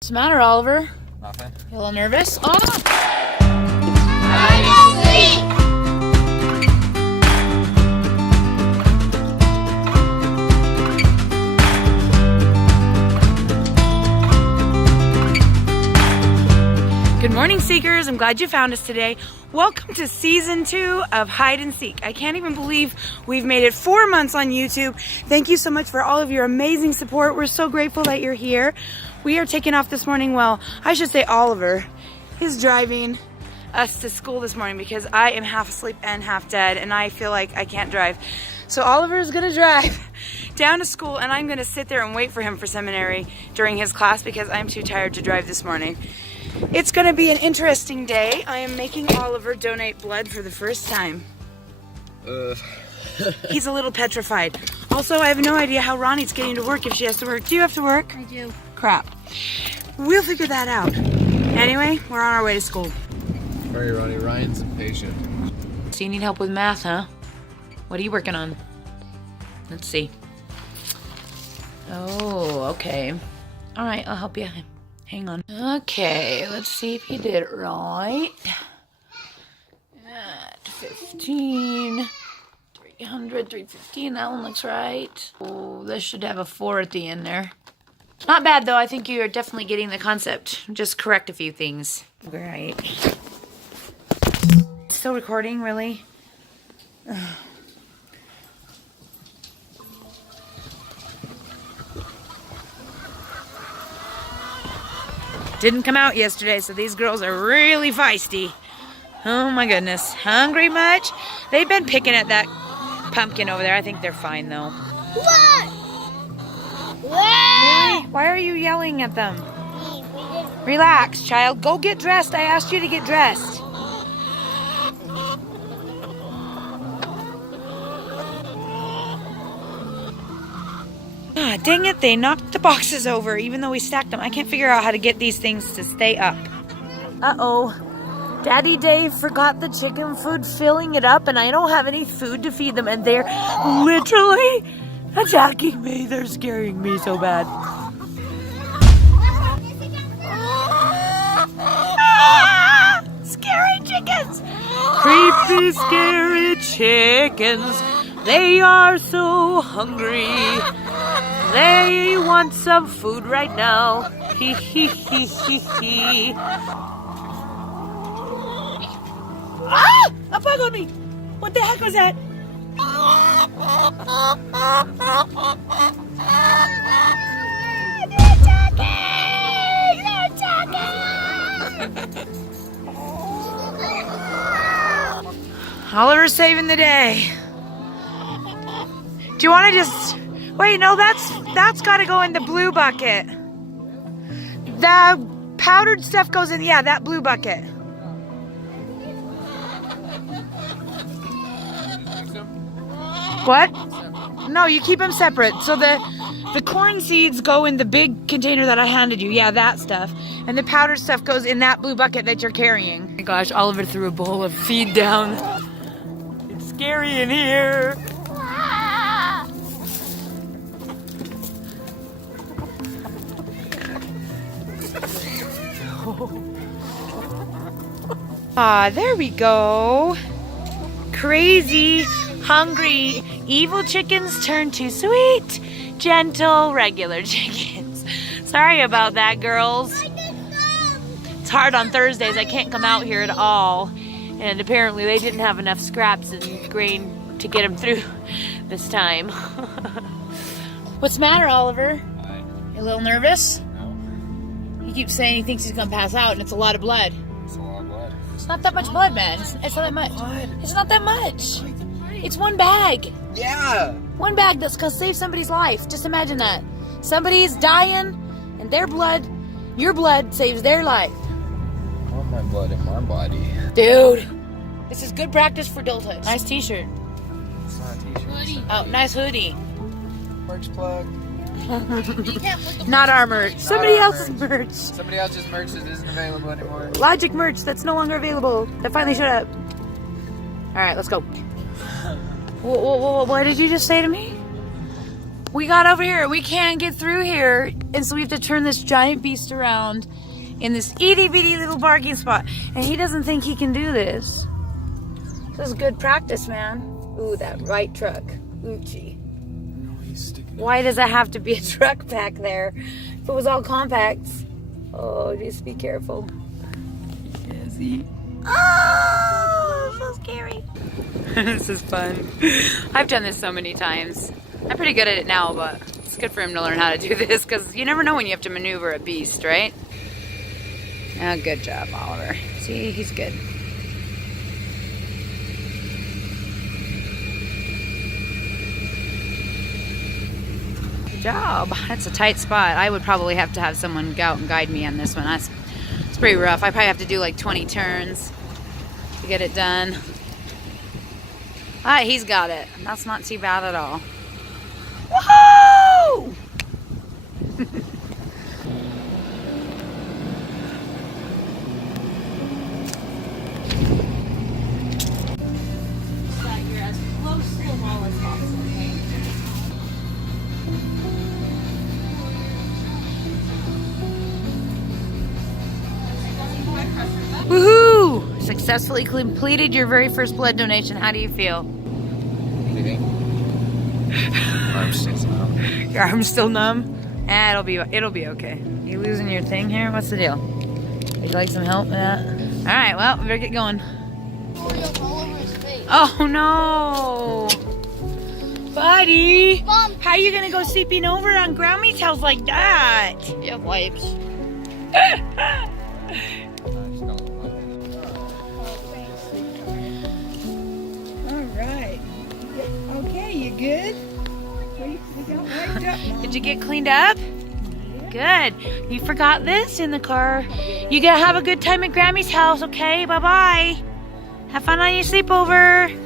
What's the matter, Oliver? Nothing. You a little nervous? Oh! Good morning, Seekers. I'm glad you found us today. Welcome to season 2 of Hide and Seek. I can't even believe we've made it 4 months on YouTube. Thank you so much for all of your amazing support. We're so grateful that you're here. We are taking off this morning. Well, I should say Oliver is driving us to school this morning because I am half asleep and half dead and I feel like I can't drive. So Oliver is gonna drive down to school and I'm gonna sit there and wait for him for seminary during his class because I'm too tired to drive this morning. It's gonna be an interesting day. I am making Oliver donate blood for the first time. He's a little petrified. Also, I have no idea how Rani's getting to work if she has to work. Do you have to work? I do. Crap. We'll figure that out. Anyway, we're on our way to school. Sorry, Ronnie. Ryan's impatient. So you need help with math, huh? What are you working on? Let's see. Oh, okay. All right, I'll help you. Hang on. Okay, let's see if you did it right. 15, 300, 315, that one looks right. Oh, this should have a 4 at the end there. Not bad though, I think you're definitely getting the concept. Just correct a few things. Great. Still recording, really? Didn't come out yesterday, so these girls are really feisty. Oh my goodness. Hungry much? They've been picking at that pumpkin over there. I think they're fine though. What? Really? Why are you yelling at them? Relax, child. Go get dressed. I asked you to get dressed. Ah, dang it, they knocked the boxes over even though we stacked them. I can't figure out how to get these things to stay up. Uh-oh. Daddy Dave forgot the chicken food, filling it up, and I don't have any food to feed them, and they're literally attacking me. They're scaring me so bad. Ah, scary chickens! Creepy, scary chickens. They are so hungry. They want some food right now. Hee hee hee hee hee. Ah! A bug on me! What the heck was that? They're attacking! Oliver's saving the day. Do you want to just... Wait, no, that's got to go in the blue bucket. The powdered stuff goes in, yeah, that blue bucket. What? No, you keep them separate. So the corn seeds go in the big container that I handed you. Yeah, that stuff. And the powdered stuff goes in that blue bucket that you're carrying. Oh my gosh, Oliver threw a bowl of feed down. It's scary in here. Ah, there we go. Crazy, hungry, evil chickens turn to sweet, gentle, regular chickens. Sorry about that, girls. It's hard on Thursdays. I can't come out here at all. And apparently they didn't have enough scraps and grain to get them through this time. What's the matter, Oliver? Hi. You a little nervous? No. He keeps saying he thinks he's gonna pass out and it's a lot of blood. It's a lot of blood. It's not that much blood, man. It's not that much. It's not that much. It's one bag. Yeah. One bag that's gonna save somebody's life. Just imagine that. Somebody's dying and their blood, your blood, saves their life. I want my blood in my body. Dude, this is good practice for adulthood. Nice t-shirt. It's not a t-shirt. Hoodie. Oh, nice hoodie. Merch plug. You can't put the Not our merch. Somebody our else's merch. Somebody else's merch that isn't available anymore. Logic merch that's no longer available. That finally showed up. All right, let's go. What did you just say to me? We got over here. We can't get through here. And so we have to turn this giant beast around in this itty bitty little parking spot. And he doesn't think he can do this. This is good practice, man. Ooh, that right truck. Oochie. No, he's sticking. Why does it have to be a truck back there? If it was all compacts. Oh, just be careful. Is he? Oh, so scary. This is fun. I've done this so many times. I'm pretty good at it now, but it's good for him to learn how to do this because you never know when you have to maneuver a beast, right? Oh, good job, Oliver. See, he's good. Good job. That's a tight spot. I would probably have to have someone go out and guide me on this one. It's pretty rough. I probably have to do like 20 turns to get it done. Ah, he's got it. That's not too bad at all. Woohoo! You're as close to the wall as possible, okay? Woohoo! Successfully completed your very first blood donation. How do you feel? Bleeding. Arm's still numb. Your arm's still numb? It'll be okay. You losing your thing here? What's the deal? Would you like some help with that? Alright, well, we better get going. Oreos all over his face. Oh no! Buddy! Mom. How are you gonna go sleeping over on Grammy's house like that? You have wipes. Alright. Okay, you good? We got wiped up, Mom. Did you get cleaned up? Good. You forgot this in the car. You gotta have a good time at Grammy's house, okay? Bye-bye. Have fun on your sleepover.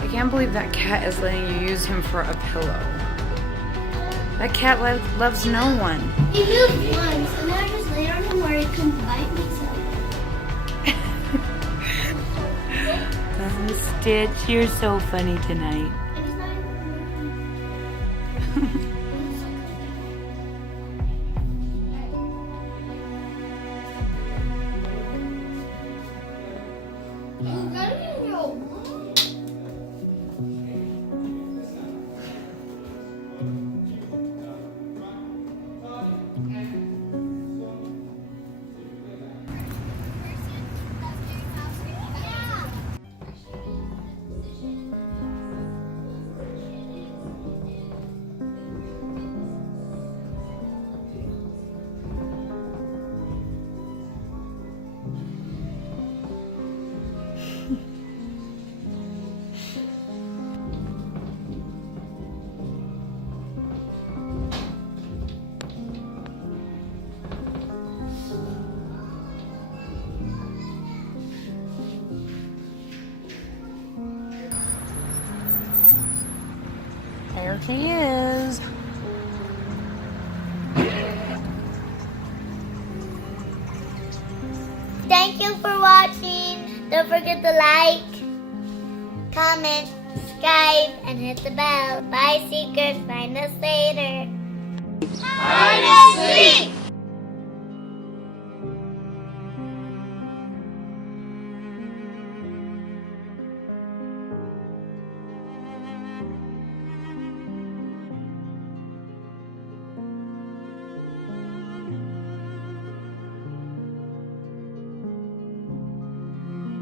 I can't believe that cat is letting you use him for a pillow. That cat loves no one. He moved once, and I just laid on him where he couldn't bite me. Oh, Stitch, you're so funny tonight. And he's not even You gotta get in your room. There he is. Thank you for watching. Don't forget to like, comment, subscribe, and hit the bell. Bye, Seekers. Find us later. Hide and seek!